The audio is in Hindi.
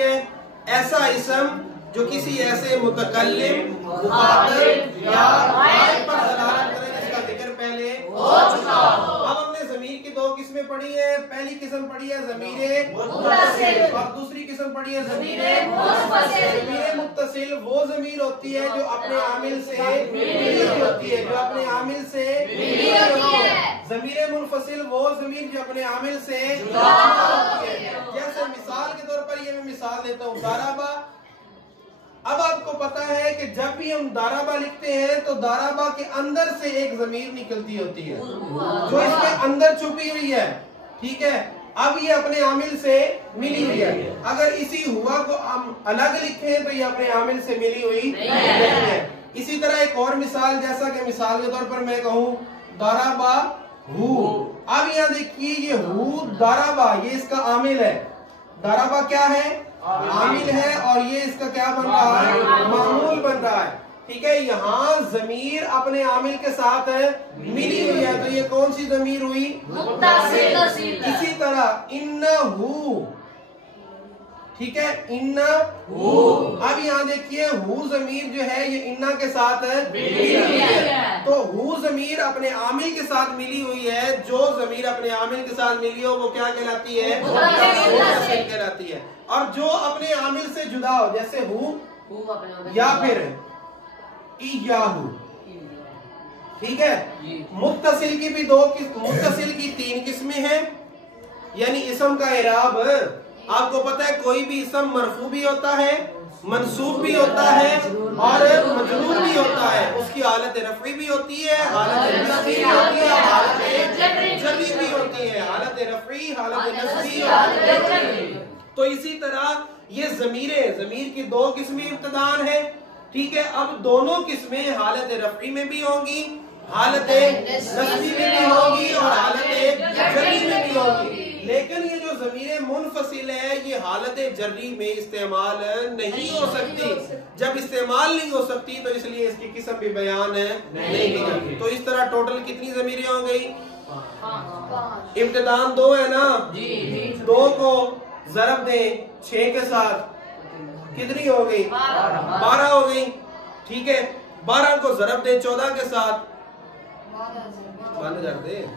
है ऐसा इसम जो किसी ऐसे मुतकल्लिम, मुखातिब या गायब पर दलालत करे जिसका जिक्र पहले हो चुका हो। अब हमने ज़मीर की दो किस्में पढ़ी है। पहली किस्म पढ़ी है ज़मीरे मुत्तसिल और दूसरी किस्म पढ़ी है ज़मीरे मुनफसिल। ज़मीरे मुत्तसिल वो ज़मीर होती है जो अपने आमिल से मिली हुई होती है, जो अपने आमिल से मिली होती है। ज़मीरे मुनफसिल वो ज़मीर जो अपने आमिल से जुदा होती है। जैसे मिसाल के तौर पर ये मैं मिसाल देता हूँ, दाराबा। अब आपको पता है कि जब भी हम दाराबा लिखते हैं तो दाराबा के अंदर से एक जमीर निकलती होती है जो इसमें अंदर छुपी हुई है, ठीक है। अब ये अपने आमिल से मिली हुई है। अगर इसी हुआ को हम अलग लिखें तो ये अपने आमिल से मिली हुई नहीं है। इसी तरह एक और मिसाल, जैसा कि मिसाल के तौर पर मैं कहूँ दाराबा हु। अब यहाँ देखिए ये हु दाराबा, ये इसका आमिल है। दाराबा क्या है? आमिल है और ये इसका क्या बन रहा है? मामूल बन रहा है, ठीक है। यहाँ जमीर अपने आमिल के साथ मिली हुई है तो ये कौन सी जमीर हुई? मुत्तसिल। इसी तरह इन्नहु, ठीक है, इन्नहु। अब यहाँ देखिए हु जमीर जो है ये इन्ना के साथ मिली हुई है तो हु जमीर अपने आमिल के साथ मिली हुई है। जो जमीर अपने आमिल के साथ मिली हो वो क्या कहलाती है? मुत्तसिल कहलाती है। और जो अपने आमिल से जुदा हो, जैसे हु या फिर इयाहु, ठीक है। मुत्तसिल की भी मुत्तसिल की 3 किस्में हैं। यानी इसम का इराब आपको पता है, कोई भी इसम मरफू भी होता है, मंसूब भी होता है और मजरूर भी होता है। उसकी हालत रफ़ी भी होती है, हालत नस्बी भी होती है, हालत जर्री भी होती है। हालत रफ़ी, हालत नस्बी, हालत जर्री। तो इसी तरह ये ज़मीर की 2 किस्में इब्तिदान है, ठीक है। अब दोनों किस्में हालत रफ़ी में भी होंगी, हालत नस्बी में भी होगी और हालत जर्री में भी होगी। लेकिन ये जो ज़मीर मुनफसिल है ये हालत जर्री में इस्तेमाल नहीं हो सकती। जब इस्तेमाल नहीं हो सकती तो इसलिए इसकी किस्म भी बयान नहीं की जाती। तो इस तरह टोटल कितनी ज़मीरें हो गई? इब्तिदान 2 है ना, 2 को ज़रब दें 6 के साथ, कितनी हो गई? 12 हो गई, ठीक है। 12 को ज़रब दें 14 के साथ, बंद कर दे।